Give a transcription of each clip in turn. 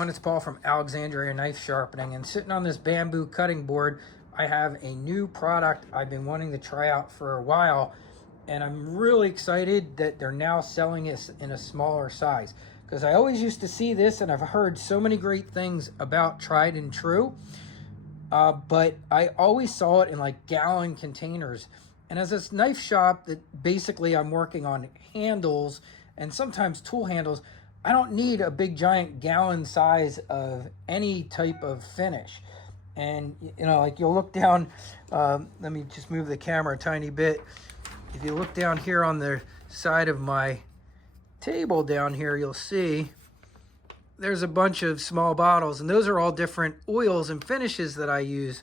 everyone, it's Paul from Alexandria Knife Sharpening, and sitting on this bamboo cutting board, I have a new product I've been wanting to try out for a while, and I'm really excited that they're now selling it in a smaller size, because I always used to see this and I've heard so many great things about Tried and True, but I always saw it in like gallon containers. And as this knife shop that basically I'm working on handles and sometimes tool handles, I don't need a big giant gallon size of any type of finish. And you know, like you'll look down, let me just move the camera a tiny bit. If you look down here on the side of my table down here, you'll see there's a bunch of small bottles, and those are all different oils and finishes that I use.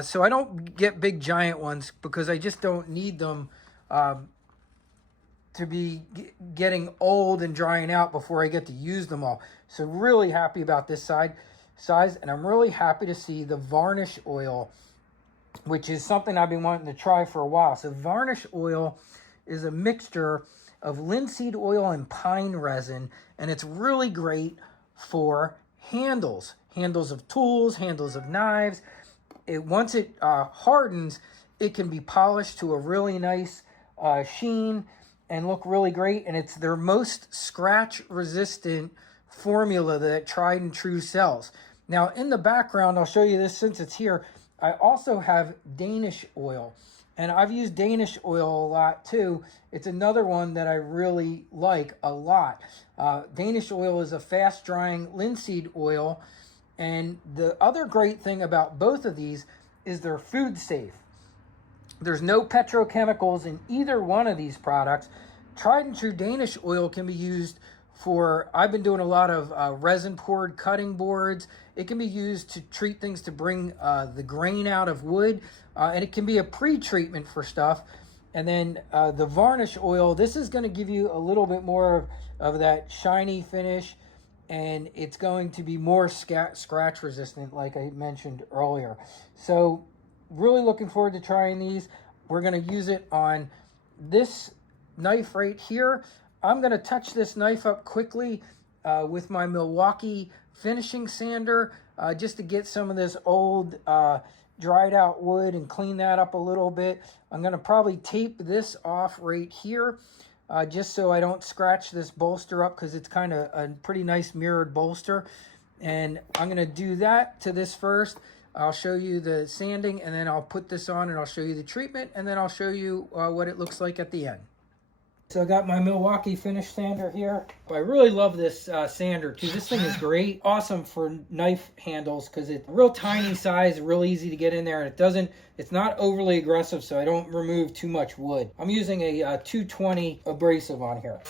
So I don't get big giant ones because I just don't need them to be getting old and drying out before I get to use them all. So really happy about this size, and I'm really happy to see the varnish oil, which is something I've been wanting to try for a while. So varnish oil is a mixture of linseed oil and pine resin, and it's really great for handles of tools, handles of knives. Once it hardens, it can be polished to a really nice sheen and look really great, and it's their most scratch resistant formula that Tried and True sells. Now in the background, I'll show you this since it's here, I also have Danish oil, and I've used Danish oil a lot too. It's another one that I really like a lot. Danish oil is a fast drying linseed oil, and the other great thing about both of these is they're food safe. There's no petrochemicals in either one of these products. Tried and True Danish oil can be used for, I've been doing a lot of resin poured cutting boards. It can be used to treat things to bring the grain out of wood, and it can be a pre-treatment for stuff. And then the varnish oil, this is going to give you a little bit more of that shiny finish, and it's going to be more scratch resistant, like I mentioned earlier. So really looking forward to trying these. We're going to use it on this knife right here. I'm going to touch this knife up quickly with my Milwaukee finishing sander, just to get some of this old dried out wood and clean that up a little bit. I'm going to probably tape this off right here, just so I don't scratch this bolster up, because it's kind of a pretty nice mirrored bolster. And I'm going to do that to this first. I'll show you the sanding, and then I'll put this on and I'll show you the treatment, and then I'll show you what it looks like at the end. So I got my Milwaukee finish sander here. I really love this sander too. This thing is great. Awesome for knife handles because it's real tiny size, real easy to get in there, and it's not overly aggressive, so I don't remove too much wood. I'm using a 220 abrasive on here.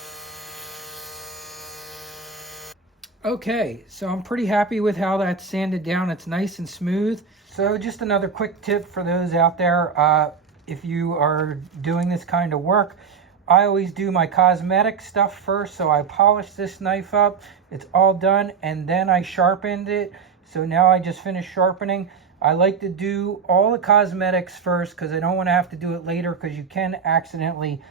Okay, so I'm pretty happy with how that's sanded down. It's nice and smooth. So just another quick tip for those out there, if you are doing this kind of work, I always do my cosmetic stuff first. So I polish this knife up, it's all done, and then I sharpened it. So now I just finished sharpening. I like to do all the cosmetics first because I don't want to have to do it later, because you can accidentally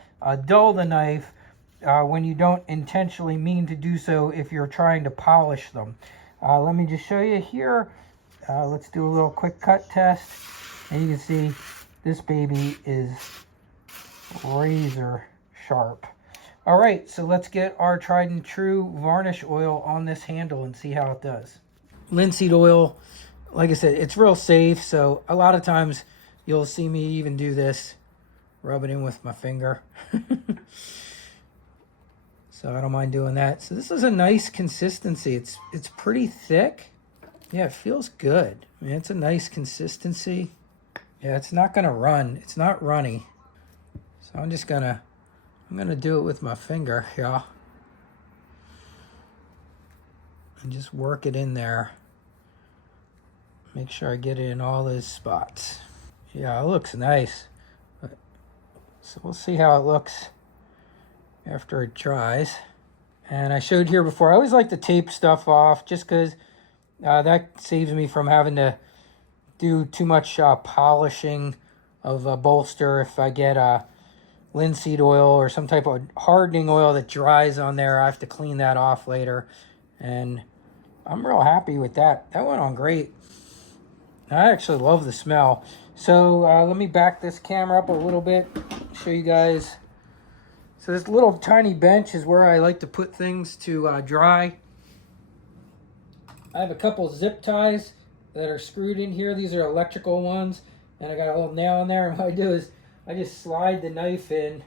dull the knife when you don't intentionally mean to do so if you're trying to polish them. Let me just show you here. Let's do a little quick cut test. And you can see this baby is razor sharp. All right, so let's get our Tried and True varnish oil on this handle and see how it does. Linseed oil, like I said, it's real safe, so a lot of times you'll see me even do this, rub it in with my finger. So I don't mind doing that. So this is a nice consistency. It's pretty thick. Yeah, it feels good. I mean, it's a nice consistency. Yeah, it's not gonna run. It's not runny. So I'm gonna do it with my finger, yeah. And just work it in there. Make sure I get it in all those spots. Yeah, it looks nice. So we'll see how it looks after it dries. And I showed here before, I always like to tape stuff off just because that saves me from having to do too much polishing of a bolster. If I get linseed oil or some type of hardening oil that dries on there, I have to clean that off later. And I'm real happy with that. That went on great. I actually love the smell. So let me back this camera up a little bit, show you guys. So this little tiny bench is where I like to put things to dry. I have a couple zip ties that are screwed in here. These are electrical ones, and I got a little nail in there. And what I do is I just slide the knife in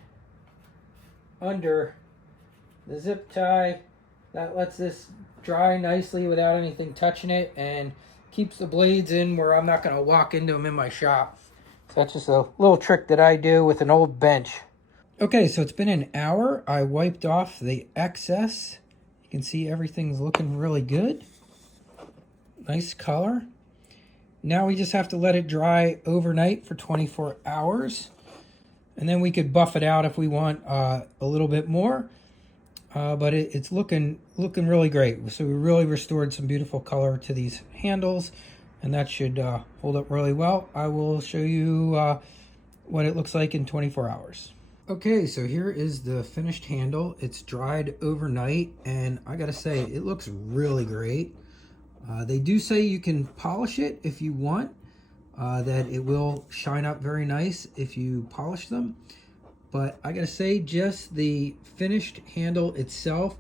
under the zip tie. That lets this dry nicely without anything touching it, and keeps the blades in where I'm not going to walk into them in my shop. So that's just a little trick that I do with an old bench. Okay, so it's been an hour. I wiped off the excess. You can see everything's looking really good. Nice color. Now we just have to let it dry overnight for 24 hours. And then we could buff it out if we want a little bit more. But it's looking really great. So we really restored some beautiful color to these handles, and that should hold up really well. I will show you what it looks like in 24 hours. Okay, so here is the finished handle. It's dried overnight, and I gotta say, it looks really great. They do say you can polish it if you want, that it will shine up very nice if you polish them. But I gotta say, just the finished handle itself,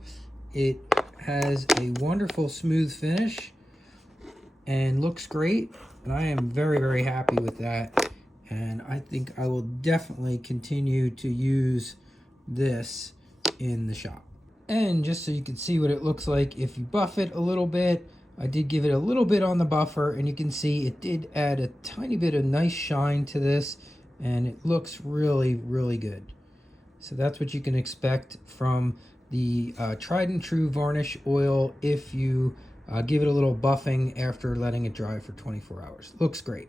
it has a wonderful smooth finish and looks great. And I am very, very happy with that. And I think I will definitely continue to use this in the shop. And just so you can see what it looks like if you buff it a little bit, I did give it a little bit on the buffer, and you can see it did add a tiny bit of nice shine to this. And it looks really, really good. So that's what you can expect from the Tried and True Varnish Oil if you give it a little buffing after letting it dry for 24 hours. Looks great.